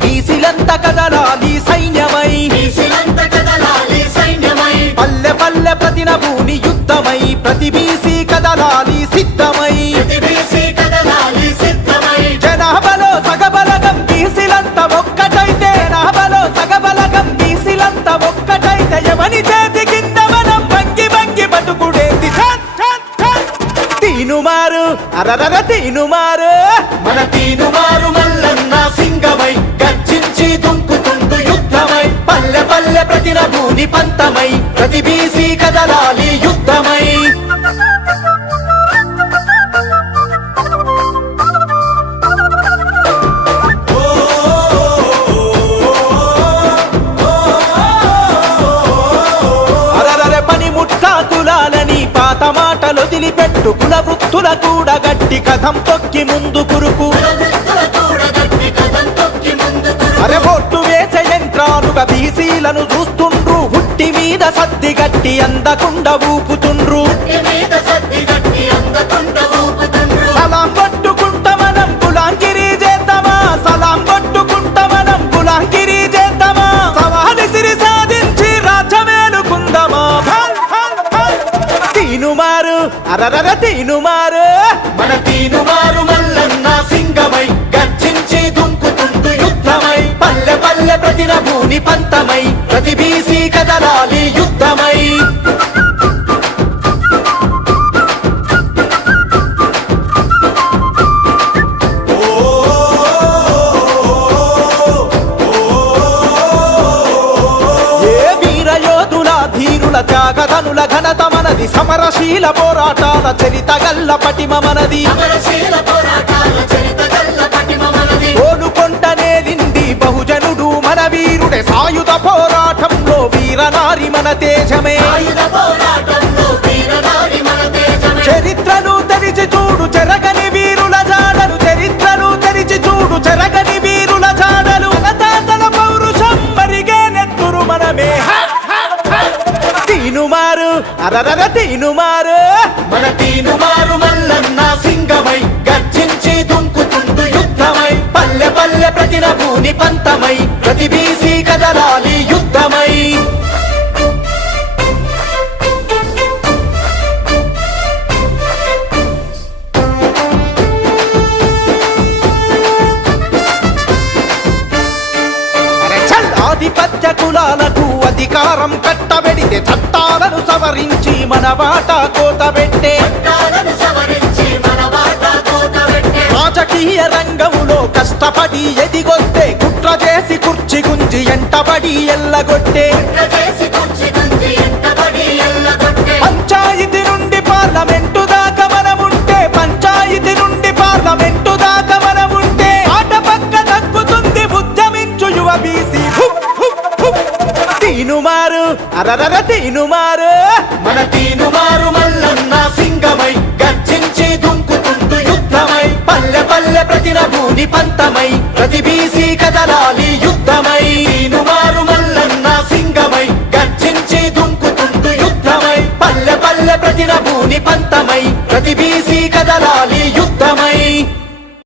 బీసీలంత కదలాలి సైన్యమై పల్లె పల్లె ప్రతి నభూని యుద్ధమై ప్రతి బీసీ కదలాలి సిద్ధమై జనాభాలో సగబలగం బీసీలంత ఒక్కటైతే నాభలో సగబలగం బీసీలంత ఒక్కటైతే ఎవని చేతి కింద మనం వంగి వంగి బతుకుడేది తీనుమారు అరరర తీనుమారు మన తీనుమారు మల్లన్న సింగమై గర్జించి దుంకుతుండు యుద్ధమై పల్లె పల్లె ప్రతి నభూని పంతమై ప్రతి బీసీ కదలాలి యుద్ధమై అరరరే పనిముట్ట కులాలని పాత మాటలు వదిలిపెట్టు కుల వృత్తుల కూడా గట్టి కథం తొక్కి ముందు కురుకు అరే బొట్టు వేసే యంత్రాలుగా బీసీలను చూస్తుండ్రు హుట్టి మీద సద్ది గట్టి అందకుండా ఊపుతుండ్రు సలాం కొట్టుకుంటా మనం గులాంగిరి చేద్దామా సలాం కొట్టుకుంటా మనం గులాంగిరి చేద్దామా సవాలి సిరి సాధించి రాజ్యమేలుకుందామా తీనుమారు అరరర తీనుమారు మన తీనుమారు మల్లన్న సింగమై గర్జించి దుంకుతుండు యుద్ధమై పల్లె పల్లె ప్రతి నభూని పంతమై ప్రతి బీసీ కదలాలి యుద్ధమై ఏ వీరయోధుల ధీరుల త్యాగధనుల ఘనత మనది సమరశీల పోరాటాల చరిత గల్ల పటిమ మనది ఓలుకొండనేలింది బహుజనుడు మన వీరుడే సాయుధ పోరాటంలో వీరనారి మన తేజమే చరిత్రను తెరిచి చూడు చెరగని వీరుల జాడలు చరిత్రను తెరిచి చూడు చెరగని వీరుల జాడలు తాతల పౌరుషం మరిగే నెత్తురు మనమే తీనుమారు అరరర తీనుమారు మన తీనుమారు మల్లన్న సింగమై గర్జించి దుంకుతుండు యుద్ధమై పల్లె పల్లె ప్రతి నభూని పంతమై ప్రతి బీసీ కదలాలి యుద్ధమై ఆధిపత్య కులాలకు అధికారం కట్టబెడితే చట్టాలను సవరించి మన వాటా కోతబెట్టే రాజకీయ రంగములో కష్టపడి ఎదిగొస్తే కుట్ర చేసి కుర్చీ గుంజి ఎంటబడి ఎల్లగొట్టే పంచాయతీ నుండి పార్లమెంటు దాకా మనముంటే పంచాయతీ నుండి పార్లమెంటు దాకా మనముంటే ఆట పక్క తగ్గుతుంది ఉద్యమించు యువ బీసీ తీనుమారు అరరర తీనుమారు మన తీనుమారు మల్లన్న సింగమై గర్జించి దుంకుతుండు యుద్ధమై పల్లె పల్లె ప్రతి నభూని పంతమై ప్రతి బీసీ కదలాలి యుద్ధమై తీనుమారు మల్లన్న సింగమై గర్జించి దుంకుతుండు యుద్ధమై పల్లె పల్లె ప్రతి నభూని పంతమై ప్రతి బీసీ కదలాలి